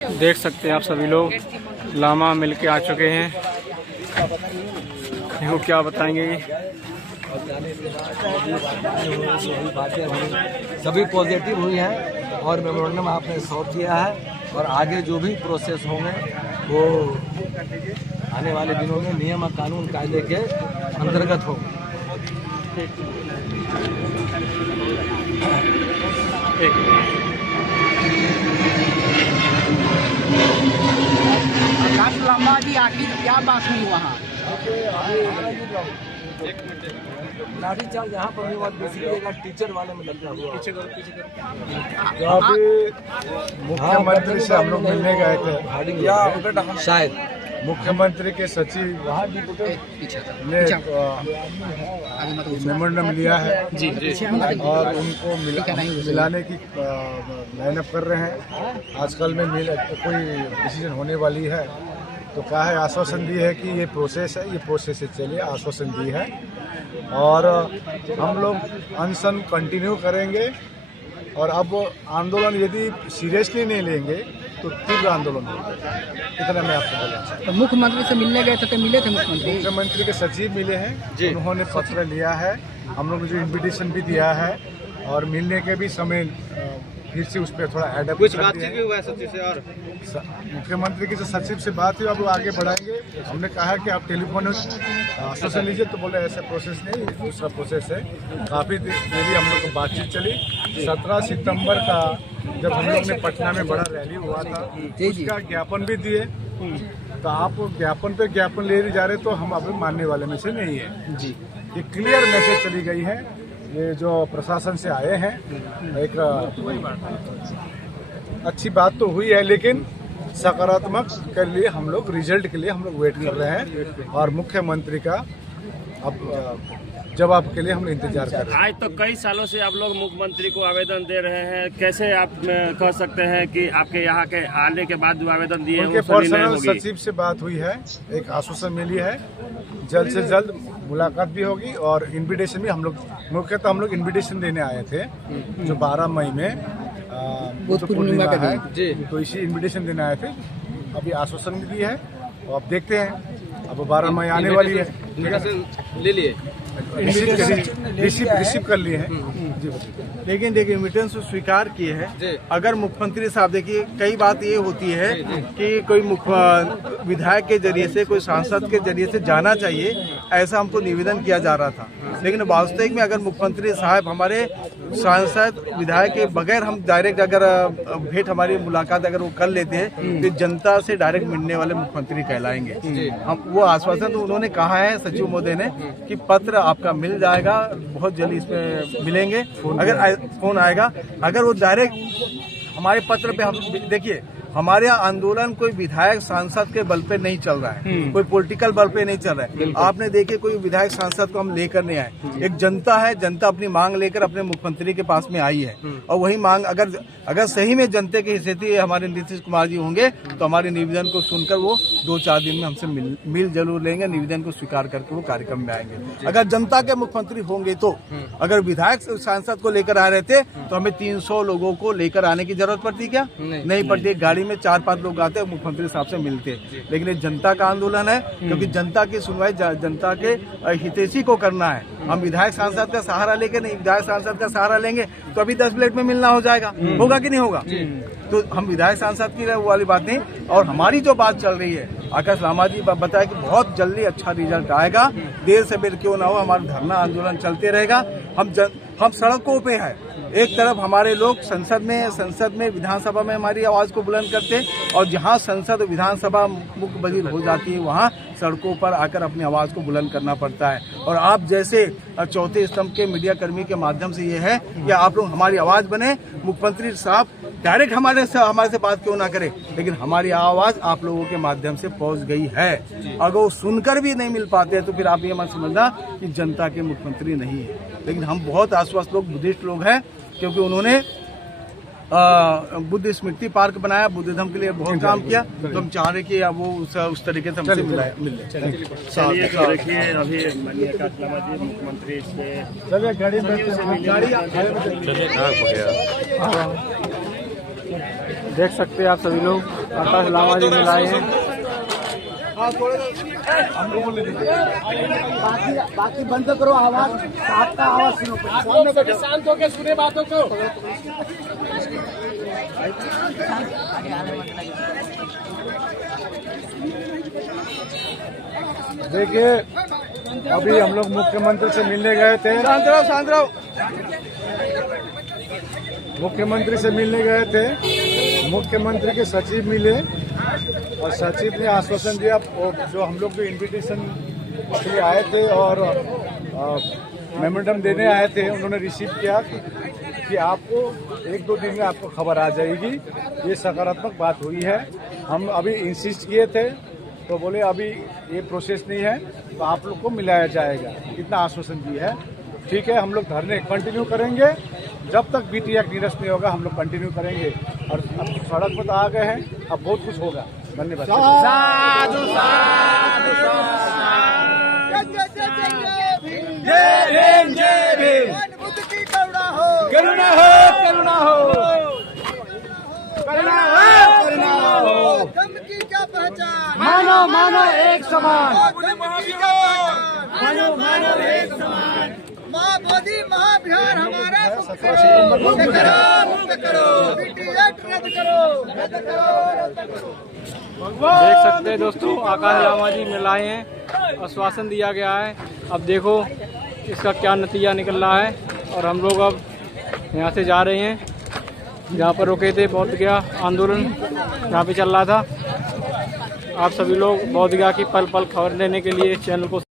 देख सकते हैं आप सभी लोग लामा मिल के आ चुके हैं। देखो क्या बताएंगे ये। सभी पॉजिटिव हुई हैं और मेमोरेंडम आपने सॉल्व किया है और आगे जो भी प्रोसेस होंगे वो आने वाले दिनों में नियम और कानून कायदे के अंतर्गत होंगे। आकाश लांबा जी आखिर क्या बात हुई वहाँ? लाठीचार्ज यहाँ पर हुआ, बेसिकली टीचर वाले में लगा हुआ। मुख्यमंत्री से हम लोग मिलने गए थे, शायद मुख्यमंत्री के सचिव ने मेमोरेंडम लिया है और उनको मिलाने की मेहनत कर रहे हैं। आजकल में कोई डिसीजन होने वाली है तो कहा है, आश्वासन दी है कि ये प्रोसेस है, ये प्रोसेस से चलिए, आश्वासन दी है और हम लोग अनशन कंटिन्यू करेंगे। और अब आंदोलन यदि सीरियसली नहीं लेंगे तो तीव्र आंदोलन होगा। इतना मैं आपको बोलना चाहता हूँ। तो मुख्यमंत्री से मिलने गए थे तो मिले थे मुख्यमंत्री? मुख्यमंत्री के सचिव मिले हैं, उन्होंने पत्र लिया है, हम लोग जो इन्विटेशन भी दिया है और मिलने के भी समय फिर से उस पर थोड़ा एडअप कुछ बातचीत भी हुआ है सचिव से। और मुख्यमंत्री की जो सचिव से बात हुई अब आगे बढ़ाएंगे। हमने कहा कि आप टेलीफोन आश्वासन लीजिए तो बोले ऐसा प्रोसेस नहीं, दूसरा प्रोसेस है। काफ़ी देरी हम लोग को बातचीत चली। 17 सितंबर का जब हम लोग ने पटना में बड़ा रैली हुआ था उसका ज्ञापन भी दिए, तो आप ज्ञापन पे ज्ञापन ले जा रहे तो हम अभी मानने वाले में से नहीं है जी। ये क्लियर मैसेज चली गई है, ये जो प्रशासन से आए हैं। एक अच्छी बात तो हुई है लेकिन सकारात्मक के लिए हम लोग रिजल्ट के लिए हम लोग वेट कर रहे हैं और मुख्यमंत्री का अब जवाब के लिए हम इंतजार कर रहे हैं। आज तो कई सालों से आप लोग मुख्यमंत्री को आवेदन दे रहे हैं, कैसे आप कह सकते हैं कि आपके यहाँ के आने के बाद जो आवेदन दिए उनके पर्सनल सचिव से बात हुई है, एक आश्वासन मिली है, जल्द से जल्द मुलाकात भी होगी और इन्विटेशन भी हम लोग इन्विटेशन देने आए थे जो 12 मई में पूर्णिमा है तो इसी इन्विटेशन देने आए थे। अभी आश्वासन भी दी है और अब देखते हैं, अब 12 मई आने वाली है। ले लिए रिसीव कर लिए हैं जी। लेकिन देखिए इन्विटेशन स्वीकार किए हैं। अगर मुख्यमंत्री साहब देखिए कई बात ये होती है कि कोई विधायक के जरिए से कोई सांसद के जरिए से जाना चाहिए, ऐसा हमको निवेदन किया जा रहा था। लेकिन वास्तविक में अगर मुख्यमंत्री साहब हमारे सांसद विधायक के बगैर हम डायरेक्ट अगर भेंट हमारी मुलाकात अगर वो कर लेते हैं तो जनता से डायरेक्ट मिलने वाले मुख्यमंत्री कहलाएंगे हम। वो आश्वासन तो उन्होंने कहा है सचिव महोदय ने कि पत्र आपका मिल जाएगा, बहुत जल्दी इसमें मिलेंगे। अगर फोन आएगा, अगर वो डायरेक्ट हमारे पत्र पे हम देखिए हमारे यहाँ आंदोलन कोई विधायक सांसद के बल पे नहीं चल रहा है, कोई पॉलिटिकल बल पे नहीं चल रहा है। आपने देखिए कोई विधायक सांसद को हम लेकर नहीं आए, एक जनता है, जनता अपनी मांग लेकर अपने मुख्यमंत्री के पास में आई है और वही मांग अगर सही में जनता के हिस्से थी हमारे नीतीश कुमार जी होंगे तो हमारे निवेदन को सुनकर वो 2-4 दिन में हमसे मिल जरूर लेंगे, निवेदन को स्वीकार करके वो कार्यक्रम में आएंगे। अगर जनता के मुख्यमंत्री होंगे तो, अगर विधायक सांसद को लेकर आ रहे थे तो हमें 300 लोगों को लेकर आने की जरूरत पड़ती क्या? नहीं पड़ती। गाड़ी में 4-5 लोग आते मुख्यमंत्री साहब से मिलते। लेकिन ये जनता का आंदोलन है क्योंकि जनता की सुनवाई जनता के हितैषी को करना है। हम विधायक सांसद का सहारा लेके नहीं, विधायक सांसद का सहारा लेंगे तो अभी 10 मिनट में मिलना हो जाएगा, होगा कि नहीं होगा? तो हम विधायक सांसद की वो वाली बात नहीं। और हमारी जो बात चल रही है, आकाश लामा जी बताया कि बहुत जल्दी अच्छा रिजल्ट आएगा, देर से बेर क्यों ना हो हमारा धरना आंदोलन चलते रहेगा। हम सड़कों पे है, एक तरफ हमारे लोग संसद में विधानसभा में हमारी आवाज को बुलंद करते और जहां संसद विधानसभा मुख्य बधिर हो जाती है वहां सड़कों पर आकर अपनी आवाज को बुलंद करना पड़ता है। और आप जैसे चौथे स्तंभ के मीडिया कर्मी के माध्यम से ये है कि आप लोग हमारी आवाज बने। मुख्यमंत्री साहब डायरेक्ट हमारे से बात क्यों ना करें, लेकिन हमारी आवाज आप लोगों के माध्यम से पहुंच गई है। अगर वो सुनकर भी नहीं मिल पाते तो फिर आप ये मत समझना कि जनता के मुख्यमंत्री नहीं है। लेकिन हम बहुत आश्वस्त लोग, बुद्धिस्ट लोग हैं, क्योंकि उन्होंने बुद्ध स्मृति पार्क बनाया, बुद्धिज्म के लिए बहुत काम किया, तो हम चाह रहे कि वो उस तरीके से हमसे मिले। चलिए देखिए अभी मुख्यमंत्री से देख सकते हैं आप सभी लोग आकाश लामा जी मिलाए हैं। बाकी बंद करो आवाज, आपका आवाज सुनो, शांत होकर सुने बातों को। देखिए, अभी हम लोग मुख्यमंत्री से मिलने गए थे। मुख्यमंत्री से मिलने गए थे। मुख्यमंत्री के सचिव मिले और सचिव ने आश्वासन दिया, जो हम लोग जो इन्विटेशन के लिए आए थे और मेमोरेंडम देने आए थे, उन्होंने रिसीव किया कि आपको 1-2 दिन में आपको खबर आ जाएगी। ये सकारात्मक बात हुई है। हम अभी इंसिस्ट किए थे तो बोले अभी ये प्रोसेस नहीं है तो आप लोग को मिलाया जाएगा, इतना आश्वासन दिया है। ठीक है, हम लोग धरने कंटिन्यू करेंगे जब तक BT एक्ट निरस्त नहीं होगा। हम लोग कंटिन्यू करेंगे और अब सड़क पर तो आ गए हैं, अब बहुत कुछ होगा। धन्यवाद। करुणा हो, करुणा हो, करुणा हो, करुणा हो। की क्या पहचान, मानो मानो एक समान, मानो मानो एक समान। मोदी महाभियान हमारा मुक्त करो, मुक्त करो, BT एक्ट रद्द करो, रद्द करो, रद्द करो। देख सकते हैं दोस्तों, आकाश लामा जी मिलाए हैं, आश्वासन दिया गया है। अब देखो इसका क्या नतीजा निकल रहा है। और हम लोग अब यहाँ से जा रहे हैं जहाँ पर रुके थे बौद्ध गया आंदोलन जहाँ पे चल रहा था। आप सभी लोग बौद्ध गया की पल पल खबर लेने के लिए चैनल को